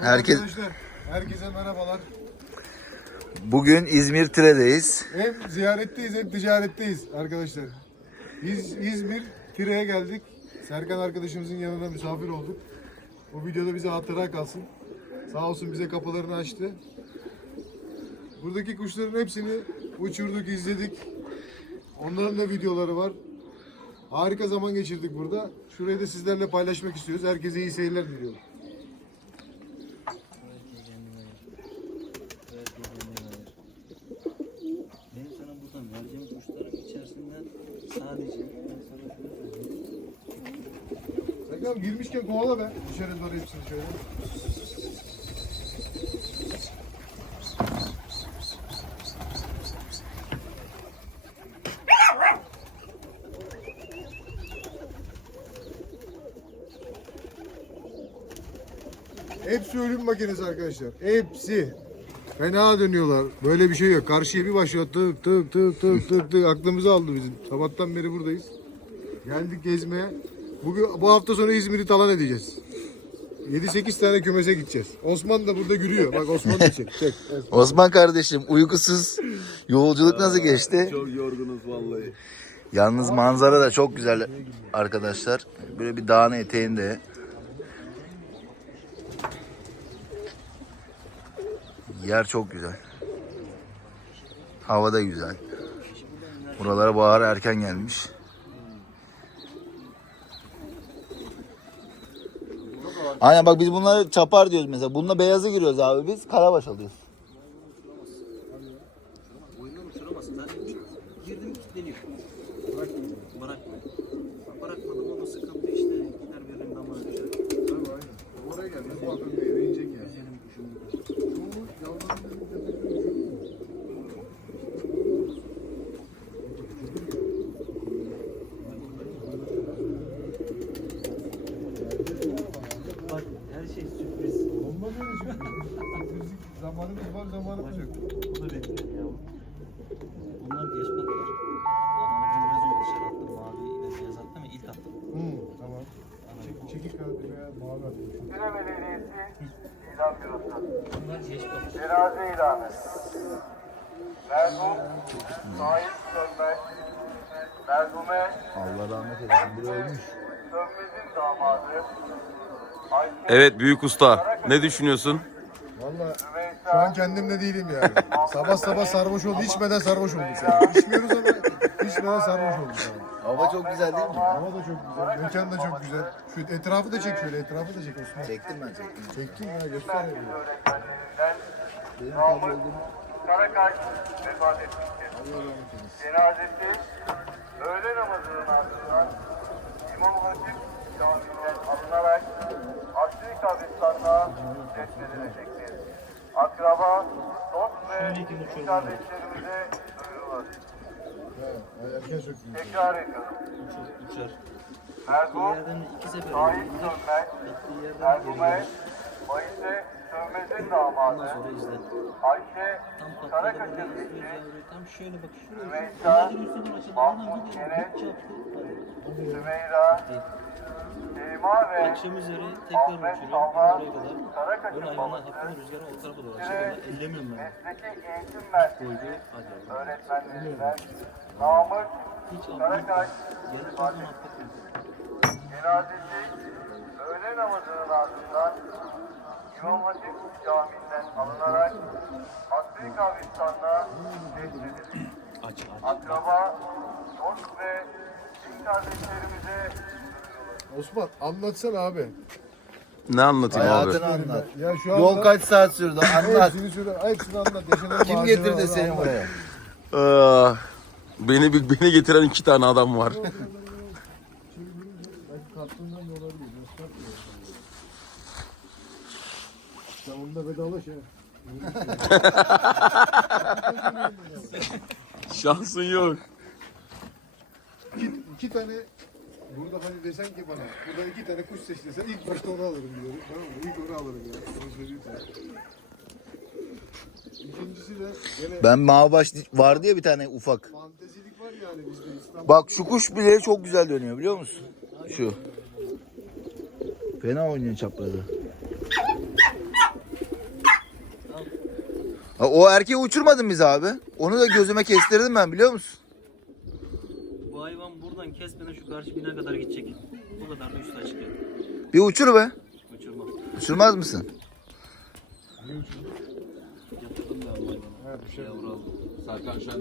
Herkes Arkadaşlar herkese merhabalar. bugün İzmir Tire'deyiz. Hem ziyaretteyiz hem ticaretteyiz arkadaşlar. Biz İzmir Tire'ye geldik. Serkan arkadaşımızın yanına misafir olduk. Bu videoda bize hatıra kalsın. Sağ olsun bize kapılarını açtı. Buradaki kuşların hepsini uçurduk, izledik. Onların da videoları var. Harika zaman geçirdik burada. Şurayı da sizlerle paylaşmak istiyoruz. Herkese iyi seyirler diliyorum. Benim sana buradan vereceğim kuşların içerisinden sadece ben sana şunu söyleyeyim. Serkan girmişken kovala be. Dışarı doğru hepsini şöyle. Hepsi ölüm makinesi arkadaşlar. Hepsi. Fena dönüyorlar. Böyle bir şey yok. Karşıya bir başlıyor. Tık tık tık tık tık tık. Aklımızı aldı bizim. Sabahtan beri buradayız. Geldik gezmeye. Bugün bu hafta sonu İzmir'i talan edeceğiz. 7-8 tane kümese gideceğiz. Osman da burada gülüyor. Bak Osman da çek. Çek. Evet. Osman kardeşim uykusuz yolculuk nasıl geçti? Çok yorgunuz vallahi. Yalnız manzara da çok güzel arkadaşlar. Böyle bir dağın eteğinde. Yer çok güzel. Hava da güzel. Buralara bahar erken gelmiş. Aynen bak biz bunları çapar diyoruz mesela. Bununla beyazı giriyoruz abi biz. Karabaş alıyoruz. Oyundan uçuramazsın. Zaten ilk girdim kilitleniyor. Bırakma. Bırakmadım ama sıkıntı işte. Gider veririm damar düşer. Tabii, aynen. Oraya geldi. Bu adam bir yere inecek yani. Benim kuşum da. Bu yavruların bir tepesine düşüyor. Bak her şey sürpriz. Olmaz öyle şey. Müzik zamanımız var, zamanımız yok. Bu da bekliyor ya. Bunlar geçmediler. Ana biraz önce dışarı attım. Mavi ile beyaz attım ya ilk attım. Hı, tamam. Çek, çekik kanatı veya mavi atmış. Tire Belediyesi İdam Bürosu. Bunlar geçmedi. Cenaze ilanı. Merhum Sahip Sönmez. Merhume Allah rahmet eylesin. Biri ölmüş. Sönmez'in damadı. Ayşe Evet büyük usta. Ne düşünüyorsun? Valla şu an kendimde değilim yani. sabah sabah sarhoş oldu. İçmeden sarhoş olduk yani. İçmiyoruz ama içmeden sarhoş olduk yani. Hava çok güzel değil mi? Hava da çok güzel. Mekan da çok güzel. Şu etrafı da çek şöyle. Etrafı da çek Osman. Çektim ben çektim. Çektin ya göster. ya. Benim Mahmut kayboldum. Karakaş vefat etmiştir. Allah rahmet eylesin. Cenazesi öğle namazının ardından İmam Hatip Camii'nden alınarak Asri Kabristan'da defnedilecektir. Akraba, dost ve kardeşlerimize duyurulur. Tekrar ediyorum. Uçar. Merhum, Sahip. Sönmez, Merhume. Bayise Sönmez'in damadı. Ayşe, izliyor eşi. Rümeysa. Mahmut. Yener. Sümeyra, Akşam üzeri tekrar. Talha, Oraya kadar. Böyle hayvanlar hafiften rüzgara o tarafa doğru açıyor. Vallahi ellemiyorum ben. mesleki eğitim merkezi öğretmenlerinden Namık Hiç Karakaş cenazesi öğle namazının ardından İmam Hatip Camii'nden alınarak Asri Kabristan'da aç. Akraba, dost ve din kardeşlerimize Osman anlatsana abi. Ne anlatayım Hayatını abi? anlat. Ya şu anda Yol kaç saat sürdü anlat. Hepsini söyle, hepsini anlat. Yaşanan Kim maceraları getirdi seni anlat. buraya? Aa, Ah, beni beni getiren iki tane adam var. Belki kattığından da olabilir. Nasıl yapmıyor? Sen onunla vedalaş ya. Şansın yok. İki, iki tane burada hani desen ki bana burada iki tane kuş seç desen ilk başta onu alırım diyorum. Tamam mı? İlk onu alırım ya. Onu söyleyeyim sana. İkincisi de gene Ben Mağbaş vardı ya bir tane ufak. fantezilik var yani bizde İstanbul. Bak şu kuş bile çok güzel dönüyor biliyor musun? Şu. Fena oynuyor çaprazı. Ha, O erkeği uçurmadın biz abi. Onu da gözüme kestirdim ben biliyor musun? Bu hayvan kesmeden şu karşı bina kadar gidecek. Bu kadar da üstü açık yani. Bir uçur be. Uçurma. Uçurmaz mısın? Yatırdım ben bu hayvanı. Yavru aldım. Serkan Şen.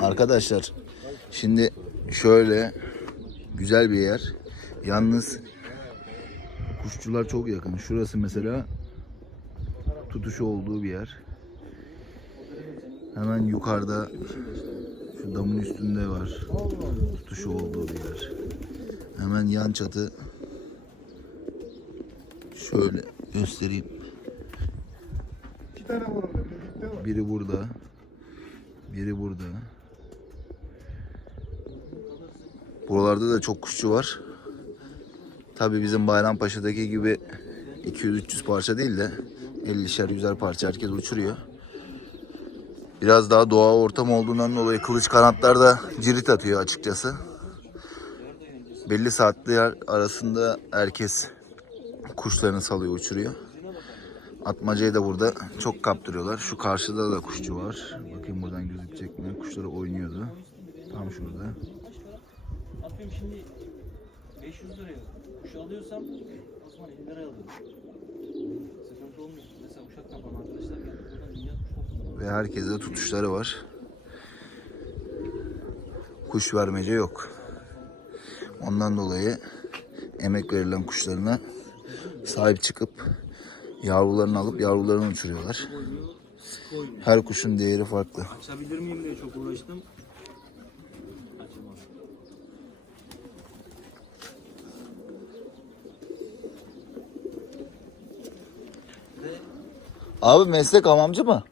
Arkadaşlar şimdi şöyle güzel bir yer. Yalnız kuşçular çok yakın. Şurası mesela tutuşu olduğu bir yer. Hemen yukarıda şu damın üstünde var. Tutuşu olduğu bir yer. Hemen yan çatı şöyle göstereyim. İki tane var orada. Biri burada. Biri burada. Buralarda da çok kuşçu var. Tabi bizim Bayrampaşa'daki gibi 200-300 parça değil de 50'şer 100'er parça herkes uçuruyor. Biraz daha doğa ortam olduğundan dolayı kılıç kanatlar da cirit atıyor açıkçası. Belli saatler arasında herkes kuşlarını salıyor, uçuruyor. Atmacayı da burada çok kaptırıyorlar. Şu karşıda da kuşçu var. Bakayım buradan gözükecek mi? Kuşları oynuyordu. Tam şurada. Atıyorum şimdi 500 liraya kuş alıyorsam Osman 50 liraya alıyorum. Sıkıntı olmuyor. Mesela uşak kapan arkadaşlar geldi. Buradan dünya kuş topluyor. Ve herkese tutuşları var. Kuş vermece yok. Ondan dolayı emek verilen kuşlarına sahip çıkıp yavrularını alıp yavrularını uçuruyorlar. Her kuşun değeri farklı. Açabilir miyim diye çok uğraştım. Abi meslek hamamcı mı?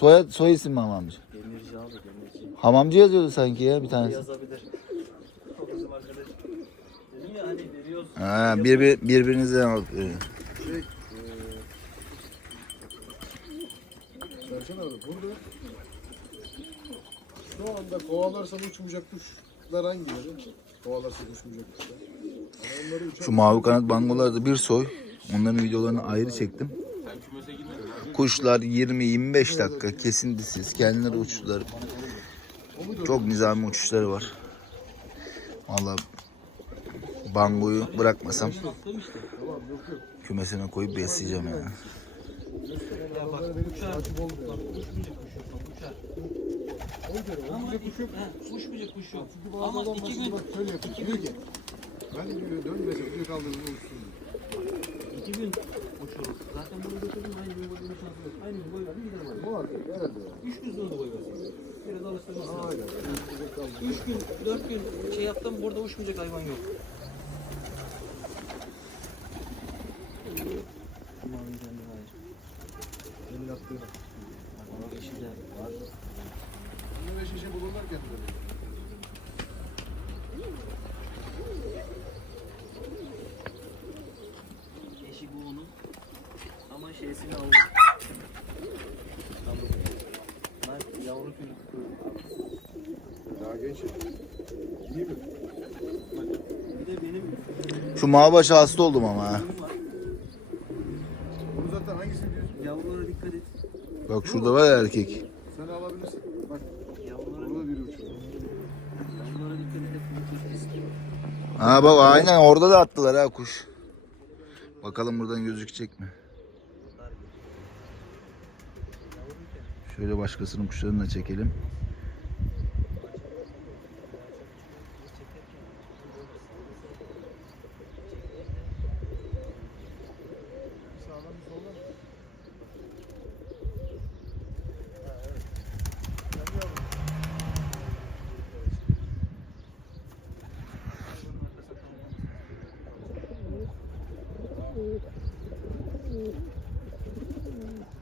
Soy, soy isim mi hamamcı? demirci abi demirci. Hamamcı yazıyordu sanki ya bir tanesi. Yazabilir. O bizim arkadaş. Dedim ya hani veriyoruz. Ha, bir, birbirinizden alıp veriyor. Şey, eee Serkan abi burada şu anda kovalarsan uçmayacak kuşlar hangileri? Kovalarsan uçmayacak kuşlar. Şu mavi kanat bangolarda bir soy. Onların videolarını ayrı çektim. Kuşlar 20-25 dakika kesintisiz. Kendileri uçtular. Çok nizami uçuşları var. Vallahi bangoyu bırakmasam kümesine koyup besleyeceğim yani. Ya bak ben diyor dönmese diyor kaldırımda uçsun iki gün Zaten bunu götürdüm. Aynı gün boy şansı yok. Aynı gün boy verdim giderim hadi. Muhakkak herhalde. Üç gün sonra boy versin. Biraz alıştırması lazım. Üç gün, dört gün şey yaptım. Burada uçmayacak hayvan yok. Mavi kendi var. Benim yaptığım. Mavi yeşil de var. Bunlara şişe bulurlar kendileri. Eşi bu onun. Ama şeysini aldı. Aldı. Bunlar yavru çocuk. Daha genç. İyi mi? Bir de benim Şu mağbaşı hasta oldum ama ha. Bunu zaten hangisini diyorsun? Yavrulara dikkat et. Bak şurada var ya erkek. Sen alabilirsin. Bak Yavrulara, burada biri uçuyor. yavrulara dikkat et. Eski. Ha bak aynen orada da attılar ha kuş. Bakalım buradan gözükecek mi? Şöyle başkasının kuşlarını da çekelim. Sağdan bir soldan.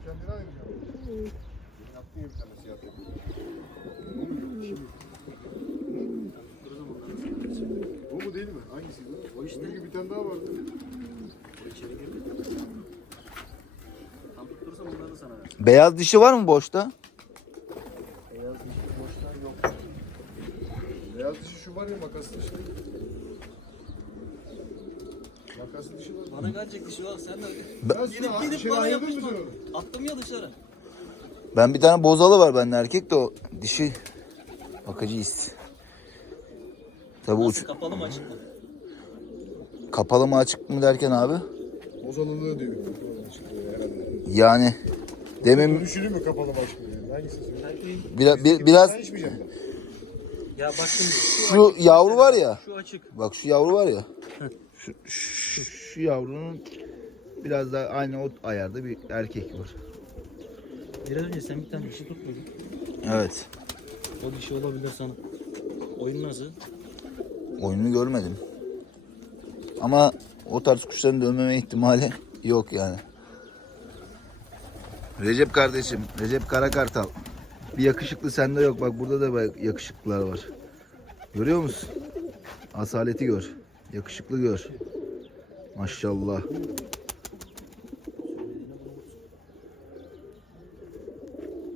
Kendine ayıracağım. Yaptın ya bir tane siyah yapıyor. Bu mu değil mi? Hangisi bu? O işte. Bunun gibi bir tane daha vardı. O içeri girdi. Tam tutturursam onları da sana ver. Beyaz dişi var mı boşta? Beyaz dişli boşlar yok. Beyaz dişi şu var ya makaslı işte. Makası dışı var. Bana gelecek dişi var sen de. Ben Gidip sana gidip şey bana ayırdın mı yapışma. sen? Attım ya dışarı. Ben bir tane bozalı var bende erkek de o dişi bakıcıyız. Tabii uç, Nasıl kapalı mı açık mı? Kapalı mı açık mı derken abi? Bozalılığı diyor. Yani demin Dönüşünü mü kapalı mı açık mı? yani? Biraz, bir- biraz Sen içmeyeceksin. Ya bak şimdi. şu yavru var ya. Şu açık. Bak şu yavru var ya. Şu, şu, şu yavrunun biraz daha aynı o ayarda bir erkek var. Biraz önce sen bir tane dişi tutmuyordun. Evet. O dişi olabilir sana. Oyun nasıl? Oyunu görmedim. Ama o tarz kuşların dönmeme ihtimali yok yani. Recep kardeşim, Recep Karakartal. Bir yakışıklı sende yok. Bak burada da bak yakışıklılar var. Görüyor musun? Asaleti gör. Yakışıklı gör. Maşallah.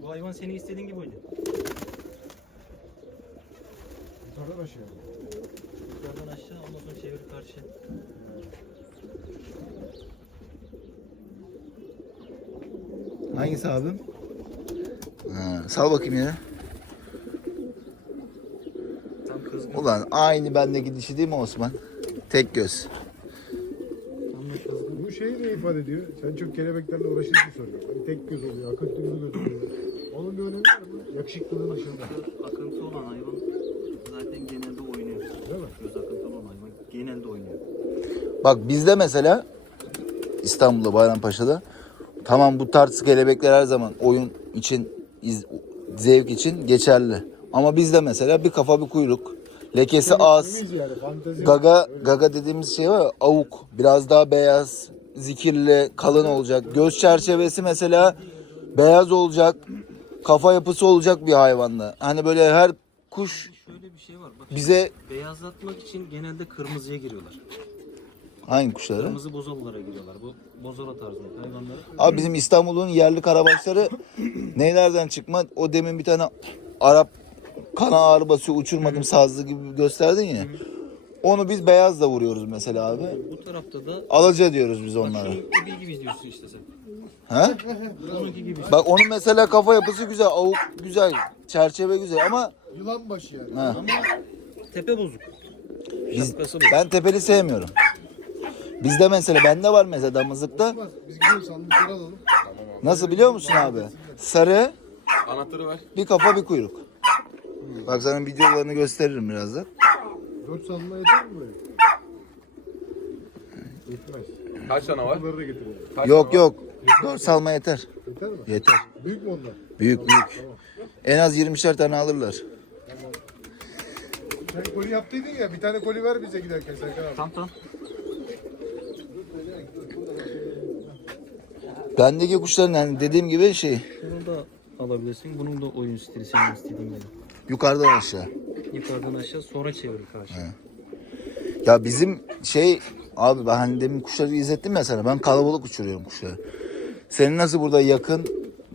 Bu hayvan seni istediğin gibi oynuyor. Yukarıdan aşağı. Yukarıdan aşağı ondan sonra çevir karşı. Hangisi abim? Ha, sal bakayım yere. Tam kızgın. Ulan aynı bendeki dişi değil mi Osman? Tek göz. Bu şeyi ne ifade ediyor? Sen çok kelebeklerle uğraşırsın soruyor. Hani tek göz oluyor, akıntı göz oluyor. Onun bir önemi var mı? Yakışıklılığın dışında. Akıntı olan hayvan zaten genelde oynuyor. Değil mi? Göz akıntı olan hayvan genelde oynuyor. Bak bizde mesela İstanbul'da Bayrampaşa'da tamam bu tarz kelebekler her zaman oyun için iz- zevk için geçerli. Ama bizde mesela bir kafa bir kuyruk. Lekesi az. Gaga gaga dediğimiz şey var ya, avuk. Biraz daha beyaz, zikirli, kalın olacak. Göz çerçevesi mesela beyaz olacak. Kafa yapısı olacak bir hayvanda. Hani böyle her kuş Şöyle bir şey var. Bak bize beyazlatmak için genelde kırmızıya giriyorlar. Hangi kuşları? Kırmızı bozalılara giriyorlar. Bu bozola tarzında hayvanları. Abi bizim İstanbul'un yerli karabaşları neylerden çıkma? O demin bir tane Arap kana arabası uçurmadım sazlı gibi gösterdin ya. Onu biz beyazla vuruyoruz mesela abi. Bu tarafta da Alaca diyoruz biz onlara. şunun gibi diyorsun işte sen. Ha? Onunki gibi. Bak onun mesela kafa yapısı güzel, avuk güzel, çerçeve güzel ama Yılan başı yani. ha, Tepe bozuk. biz, Şapkası bu. ben tepeli sevmiyorum. Bizde mesela bende var mesela damızlıkta. Olmaz. Biz gidiyoruz sandıkları alalım. Nasıl biliyor musun abi? Sarı, Anahtarı ver. bir kafa bir kuyruk. Bak sana videolarını gösteririm birazdan. Dört sandığa yeter mi böyle? Yetmez. Kaç tane var? Bunları da getirelim. Kaç Yok tane var? yok. Dört salma yeter. Yeter mi? Yeter. Büyük mü onlar? Büyük büyük. En az 20'şer tane alırlar. Sen koli yaptıydın ya. Bir tane koli ver bize giderken Serkan abi. Tam tam. Bendeki kuşların yani dediğim gibi şey Bunu da alabilirsin. Bunun da oyun stili senin istediğin gibi. yukarıdan aşağı. Yukarıdan aşağı sonra çevir karşı. Ya bizim şey abi ben hani demin kuşları izlettim ya sana ben kalabalık uçuruyorum kuşları. Senin nasıl burada yakın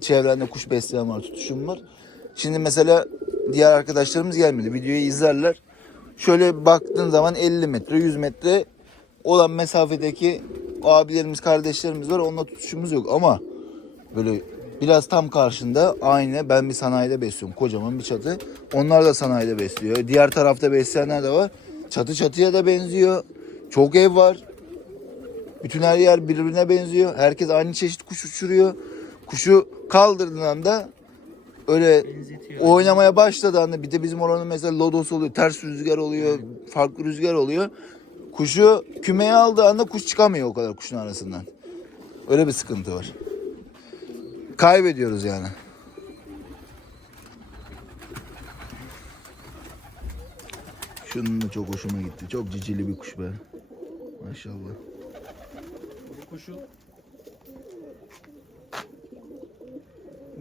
çevrende kuş besleyen var tutuşum var. Şimdi mesela diğer arkadaşlarımız gelmedi videoyu izlerler. Şöyle baktığın zaman 50 metre 100 metre olan mesafedeki abilerimiz kardeşlerimiz var onunla tutuşumuz yok ama böyle biraz tam karşında aynı ben bir sanayide besliyorum kocaman bir çatı. Onlar da sanayide besliyor. Diğer tarafta besleyenler de var. Çatı çatıya da benziyor. Çok ev var. Bütün her yer birbirine benziyor. Herkes aynı çeşit kuş uçuruyor. Kuşu kaldırdığın anda öyle oynamaya başladığı anda bir de bizim oranın mesela lodos oluyor, ters rüzgar oluyor, farklı rüzgar oluyor. Kuşu kümeye aldığı anda kuş çıkamıyor o kadar kuşun arasından. Öyle bir sıkıntı var. Kaybediyoruz yani. Şunun da çok hoşuma gitti. Çok cicili bir kuş be. Maşallah. Bu kuşu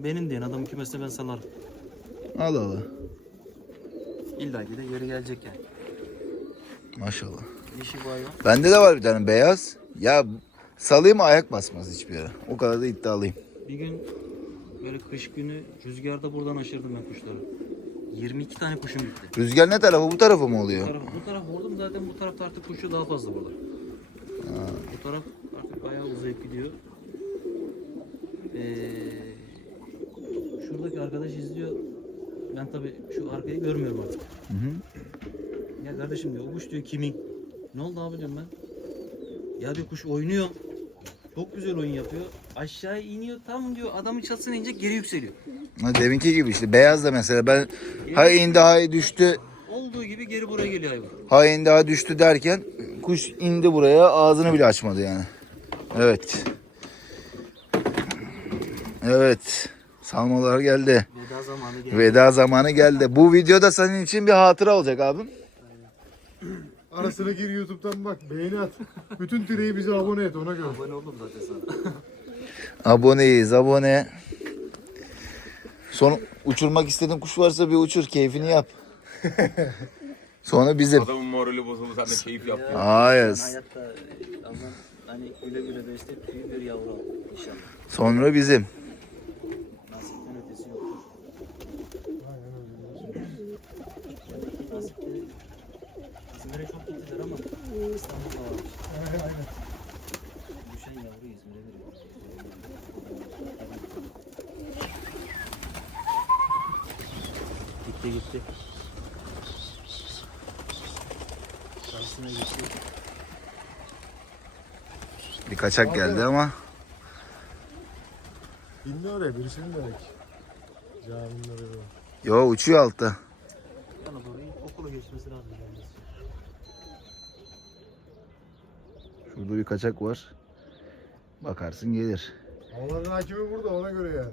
benim diyen adamın kümesine ben salarım. Al al. al. İlla ki de yeri gelecek yani. Maşallah. Dişi bu hayvan. Bende de var bir tane beyaz. Ya salayım ayak basmaz hiçbir yere. O kadar da iddialıyım. Bir gün böyle kış günü rüzgarda buradan aşırdım ben kuşları. 22 tane kuşum gitti. Rüzgar ne tarafı bu tarafı mı Bu oluyor? taraf, bu taraf vurdum zaten bu tarafta artık kuşu daha fazla burada. taraf artık bayağı uzayıp gidiyor. Ee, şuradaki arkadaş izliyor. Ben tabii şu arkayı görmüyorum artık. Hı hı. Ya kardeşim diyor, o kuş diyor kimin? Ne oldu abi diyorum ben. Ya bir kuş oynuyor. Çok güzel oyun yapıyor. Aşağı iniyor tam diyor adamın çatısına inecek geri yükseliyor. Ha, Deminki gibi işte beyaz da mesela ben hay indi hay düştü Olduğu gibi geri buraya geliyor hayvan. hay indi hay düştü derken kuş indi buraya ağzını bile açmadı yani. Evet. Evet. Salmalar geldi. Veda zamanı geldi. Veda zamanı geldi. Bu videoda senin için bir hatıra olacak abim. Ara sıra gir YouTube'dan bak beğeni at. Bütün tireyi bize abone et ona göre. Abone oldum zaten sana. Aboneyiz abone. Son uçurmak istediğin kuş varsa bir uçur keyfini yap. Sonra bizim. Adamın morali bozuldu sen de keyif yap. Hayır. Hayatta Allah hani güle güle besleyip büyük bir yavru al inşallah. Sonra bizim. İstanbul'da varmış. Düşen yavru İzmir'e veriyor. Gitti gitti. Karşısına gitti. Bir kaçak geldi ama. İndi oraya birisinin de belki. Caminin oraya. Yo uçuyor altta. Bana doğru okula geçmesi lazım. Şurada bir kaçak var. Bakarsın gelir. Onların hakimi burada ona göre yani.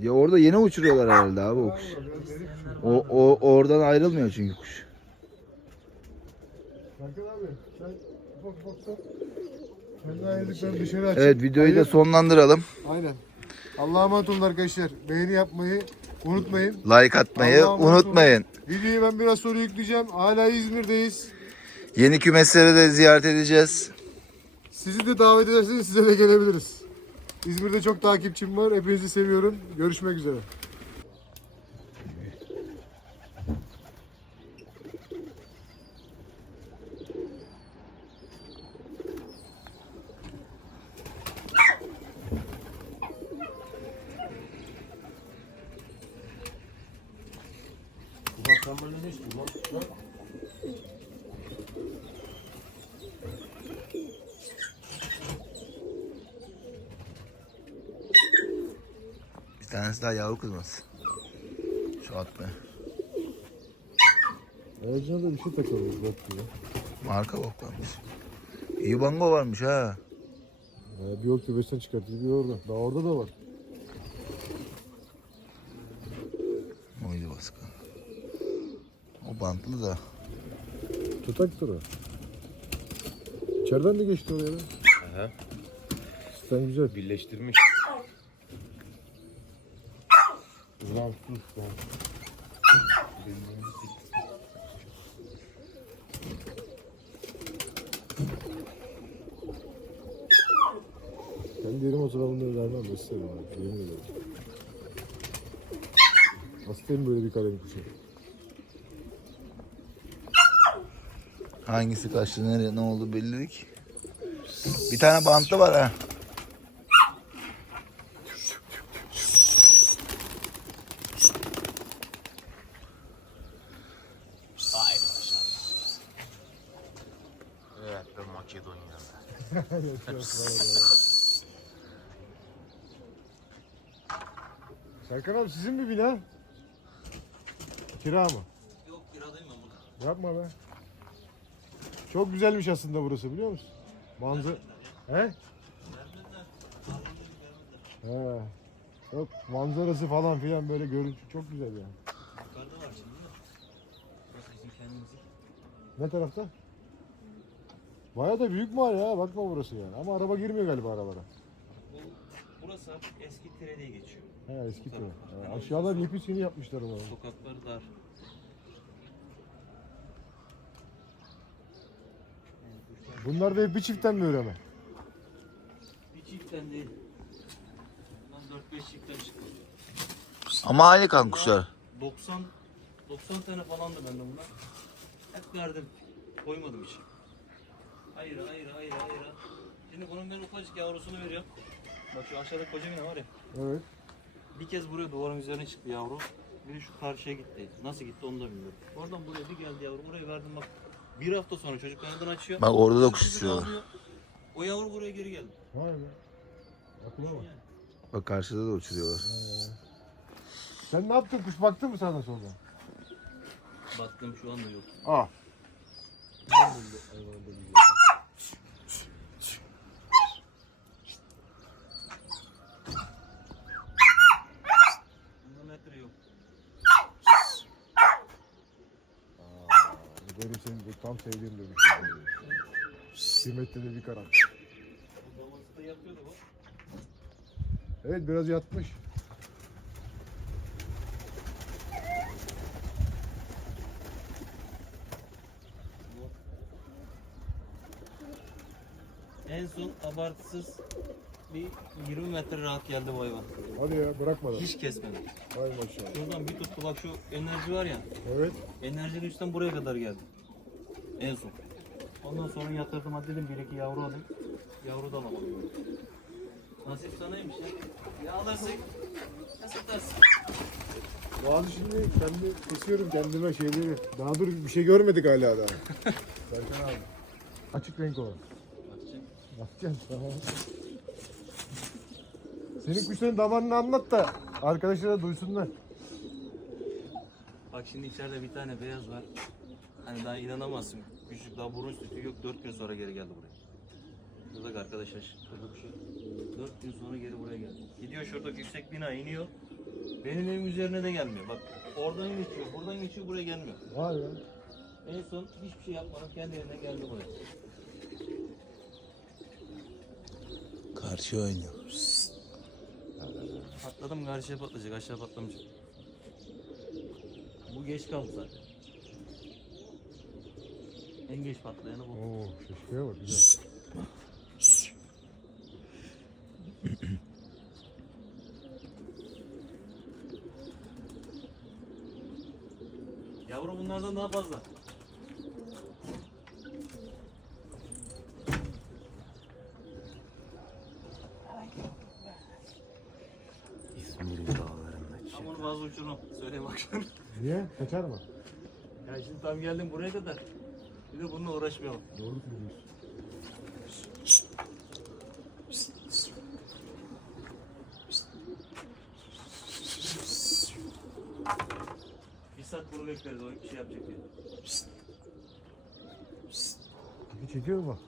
Ya orada yeni uçuruyorlar herhalde abi o kuş. O, o oradan ayrılmıyor çünkü kuş. Evet videoyu da sonlandıralım. Aynen. Allah'a emanet olun arkadaşlar. Beğeni yapmayı unutmayın. Like atmayı Allah'a emanet unutmayın. Videoyu ben biraz sonra yükleyeceğim. Hala İzmir'deyiz. Yeni kümesleri de ziyaret edeceğiz. Sizi de davet ederseniz size de gelebiliriz. İzmir'de çok takipçim var. Hepinizi seviyorum. Görüşmek üzere. Bir tanesi daha yavru kızmaz. Şu atma. Aracına da bir şey takalım. Bak ya. Marka boklanmış. İyi bango varmış ha. Ee, bir yok tepesinden çıkartıyor bir orada. Daha orada da var. Oydu baskı. O bantlı da. Tutaktır o. İçeriden de geçti oraya. Aha. Sistem güzel. Birleştirmiş. Sus lan. Kendi yerim olsa ben bunları vermem isterim abi. Yemin ederim. Hastayım böyle bir kalem kuşu. Hangisi kaçtı nereye ne oldu belli değil ki. Bir tane bantlı var ha. Evet ben Makedonya'da. Serkan abi sizin mi bina? Kira mı? Yok kiradayım ben burada. Yapma be. Çok güzelmiş aslında burası biliyor musun? Manzara... He? He. Yok manzarası falan filan böyle görüntü çok güzel yani. Yukarıda var şimdi. Burası bizim kendimizin. Ne tarafta? Baya da büyük var ya bakma burası yani. Ama araba girmiyor galiba aralara. Bu, burası artık eski tire geçiyor. He eski köy. He, aşağıda yepyeni yapmışlar onu. Sokakları dar. Yani Bunlar da bir çiftten mi üreme? bir çiftten değil. Bundan 4-5 çiftten çıkıyor. Ama aynı kan kuşlar. 90 90 tane falandı bende bunlar. Hep verdim. koymadım hiç. Hayır hayır hayır hayır. Şimdi bunun ben ufacık yavrusunu veriyorum. Bak şu aşağıda koca yine var ya. Evet. Bir kez buraya duvarın üzerine çıktı yavru. Bir de şu karşıya gitti. Nasıl gitti onu da bilmiyorum. Oradan buraya bir geldi yavru. Buraya verdim bak. Bir hafta sonra çocuk kanadan açıyor. Bak orada da kuş ağlıyor. O yavru buraya geri geldi. Vay be. Aklıma bak. Bak karşıda da uçuruyorlar. Sen ne yaptın? Kuş baktı mı sana sonra? Baktım şu anda yok. Ah metre yok. Benim senin bu tam sevdiğim şey. Kıymetli de bir yapıyordu bu. Evet biraz yatmış. En son abartısız bir 20 metre rahat geldi bu hayvan. Hadi ya bırakmadan. Hiç kesmedi. Hay maşallah. Şuradan bir tuttu bak şu enerji var ya. Evet. Enerjinin üstten buraya kadar geldi. En son. Ondan sonra yatırdım hadi dedim bir iki yavru alayım. Yavru da alamadım. Nasip sanaymış ya. Ya alırsın. Ya satarsın. Bazı şimdi kendi kesiyorum kendime şeyleri. Daha dur bir şey görmedik hala daha. Serkan abi. Açık renk olan. Bakacağım. Bakacaksın tamam. Senin kuşların damarını anlat da arkadaşlara duysunlar. Bak şimdi içeride bir tane beyaz var. Hani daha inanamazsın. Küçük daha burun sütü yok. 4 gün sonra geri geldi buraya. Buradaki arkadaşlar. 4 gün sonra geri buraya geldi. Gidiyor şuradaki yüksek bina iniyor. Benim evim üzerine de gelmiyor. Bak oradan geçiyor, buradan geçiyor, buraya gelmiyor. Vay be. En son hiçbir şey yapmadan kendi evine geldi buraya. Karşı oynuyor. Patladım karşıya patlayacak, aşağı patlamayacak. Bu geç kaldı zaten. En geç patlayanı bu. Oo şaşkaya bak güzel. Yavru bunlardan daha fazla. İzmir dağlarında. Ama onu fazla uçurmam. Söyleyeyim bak şunu. Niye? Kaçar mı? Ya şimdi tam geldim buraya kadar. Bir de bununla uğraşmayalım. Doğru söylüyorsun. Bir saat bunu bekleriz o bir şey yapacak diye. Tipi çekiyor mu?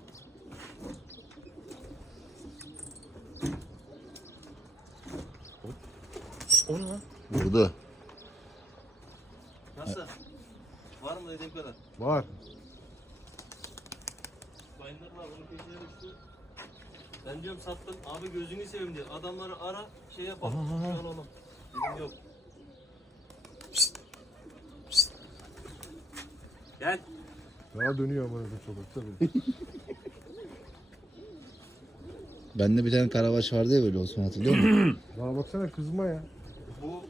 O ne lan? Vurdu. Nasıl? Var mı dediğim kadar? Var. Bayındırlar bunu köşeye düştü. Ben diyorum sattım. Abi gözünü seveyim diye. Adamları ara şey yapalım. Aha. Alalım. Dedim yok. Gel. Daha dönüyor ama bu sokakta böyle. Bende bir tane karabaş vardı ya böyle Osman hatırlıyor musun? Daha baksana kızma ya. Bu